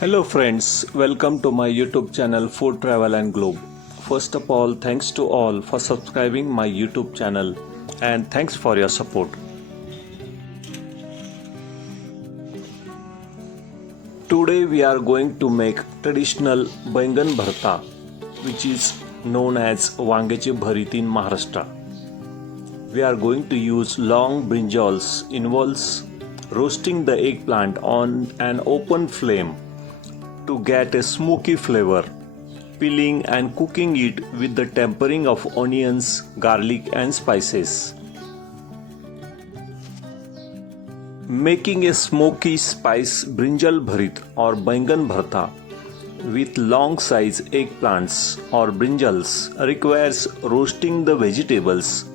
Hello friends, welcome to my YouTube channel Food Travel and Globe. First of all, thanks to all for subscribing my YouTube channel and thanks for your support. Today we are going to make traditional Baingan Bharta, which is known as Wangeche Bharit in Maharashtra. We are going to use long brinjals. Involves roasting the eggplant on an open flame to get a smoky flavor, peeling and cooking it with the tempering of onions, garlic and spices. Making a smoky spice Brinjal Bharit or Baingan Bharta with long size eggplants or brinjals requires roasting the vegetables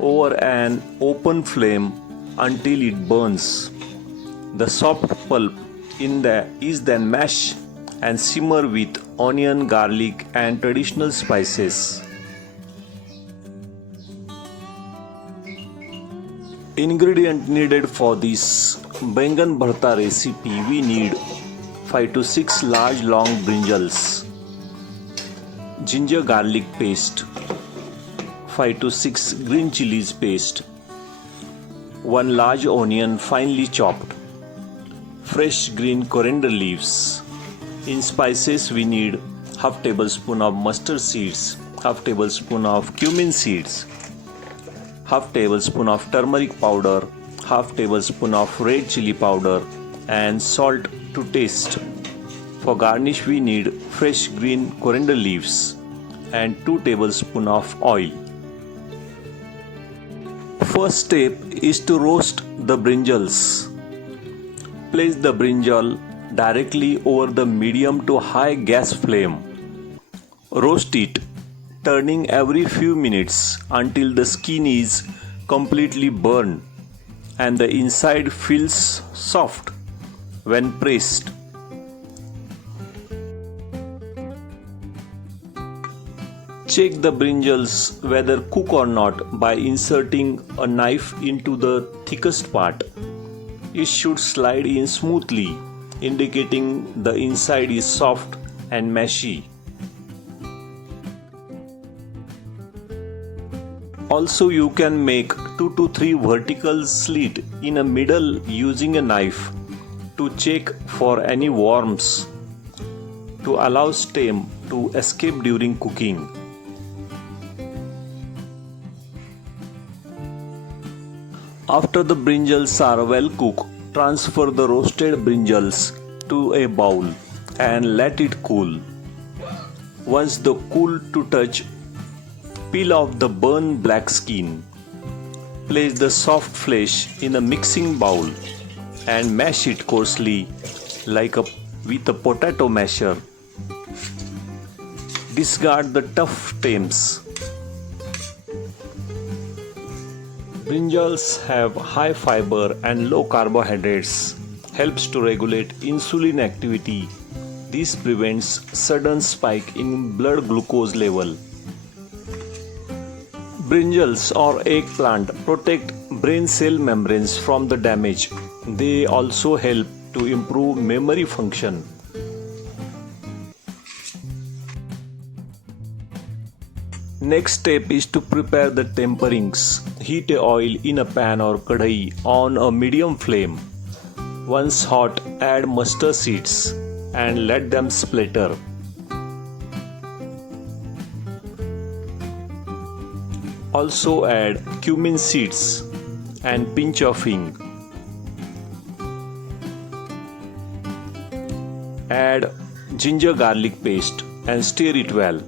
over an open flame until it burns. The soft pulp is then mashed and simmer with onion, garlic and traditional spices. Ingredient needed for this Baingan Bharta recipe: we need 5 to 6 large long brinjals, ginger garlic paste, 5 to 6 green chilies paste, 1 large onion finely chopped, fresh green coriander leaves. In spices we need half tablespoon of mustard seeds, half tablespoon of cumin seeds, half tablespoon of turmeric powder, half tablespoon of red chili powder and salt to taste. For garnish we need fresh green coriander leaves and 2 tablespoons of oil. First step is to roast the brinjals. Place the brinjal directly over the medium to high gas flame. Roast it, turning every few minutes until the skin is completely burned and the inside feels soft when pressed. Check the brinjals whether cooked or not by inserting a knife into the thickest part. It should slide in smoothly, indicating the inside is soft and mushy. Also, you can make 2 to 3 vertical slits in the middle using a knife to check for any worms to allow steam to escape during cooking. After the brinjals are well cooked, transfer the roasted brinjals to a bowl and let it cool. Once the cool to touch, peel off the burnt black skin. Place the soft flesh in a mixing bowl and mash it coarsely with a potato masher. Discard the tough stems. Brinjals have high fiber and low carbohydrates, helps to regulate insulin activity. This prevents sudden spike in blood glucose level. Brinjals or eggplant protect brain cell membranes from the damage. They also help to improve memory function. Next step is to prepare the temperings. Heat a oil in a pan or kadai on a medium flame. Once hot, add mustard seeds and let them splatter. Also add cumin seeds and pinch of hing. Add ginger garlic paste and stir it well.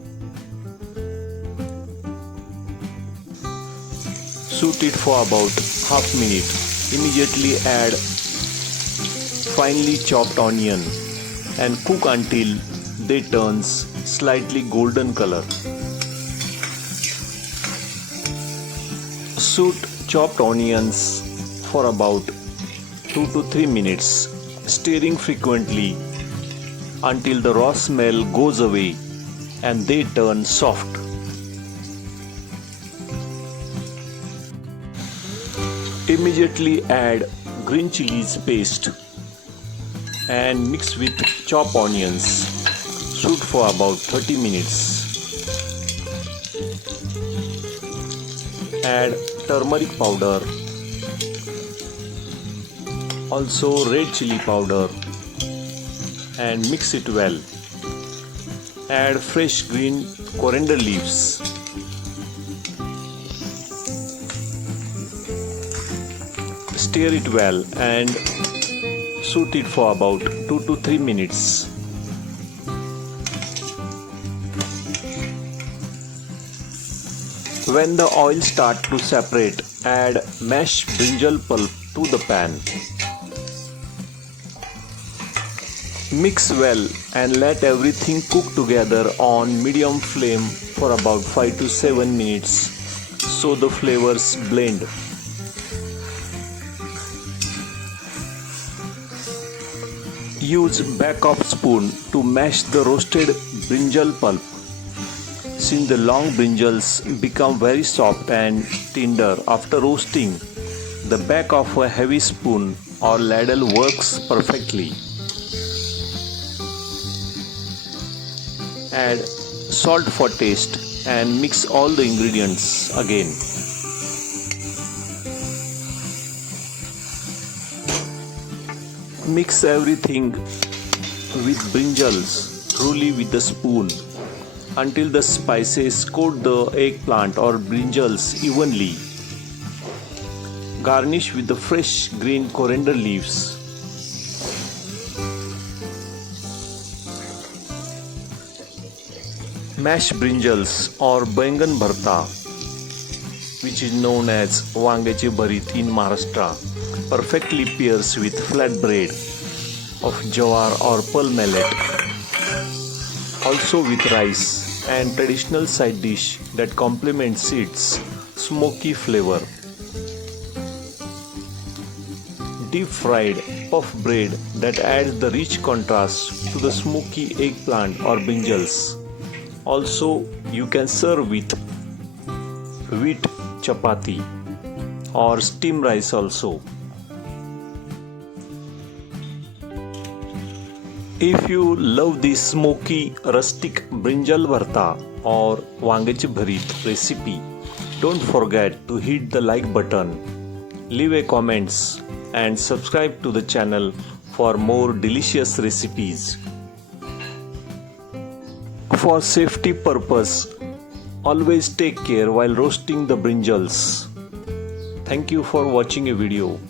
Saute it for about half minute. Immediately add finely chopped onion and cook until they turn slightly golden color. Saute chopped onions for about 2 to 3 minutes, stirring frequently until the raw smell goes away and they turn soft. Immediately add green chilies paste. and mix with chopped onions. Shoot for about 30 minutes. Add turmeric powder, also red chili powder, and mix it well. Add fresh green coriander leaves. Stir it well and shoot it for about 2 to 3 minutes. When the oil starts to separate, add mashed brinjal pulp to the pan. Mix well and let everything cook together on medium flame for about 5 to 7 minutes so the flavors blend. Use back of spoon to mash the roasted brinjal pulp. Since the long brinjals become very soft and tender after roasting, the back of a heavy spoon or ladle works perfectly. Add salt for taste and mix all the ingredients again. Mix everything with brinjals thoroughly with the spoon until the spices coat the eggplant or brinjals evenly. Garnish with the fresh green coriander leaves. Mashed brinjals or Baingan Bharta, which is known as Wangache Bharit in Maharashtra, perfectly pairs with flat bread of jawar or pearl millet, also with rice, and traditional side dish that complements its smoky flavor. Deep fried puff bread that adds the rich contrast to the smoky eggplant or brinjals. Also, you can serve with wheat chapati or steamed rice also. If you love this smoky rustic Brinjal Bharta or Wangache Bharit recipe, don't forget to hit the like button, leave a comments and subscribe to the channel for more delicious recipes. For safety purpose, always take care while roasting the brinjals. Thank you for watching a video.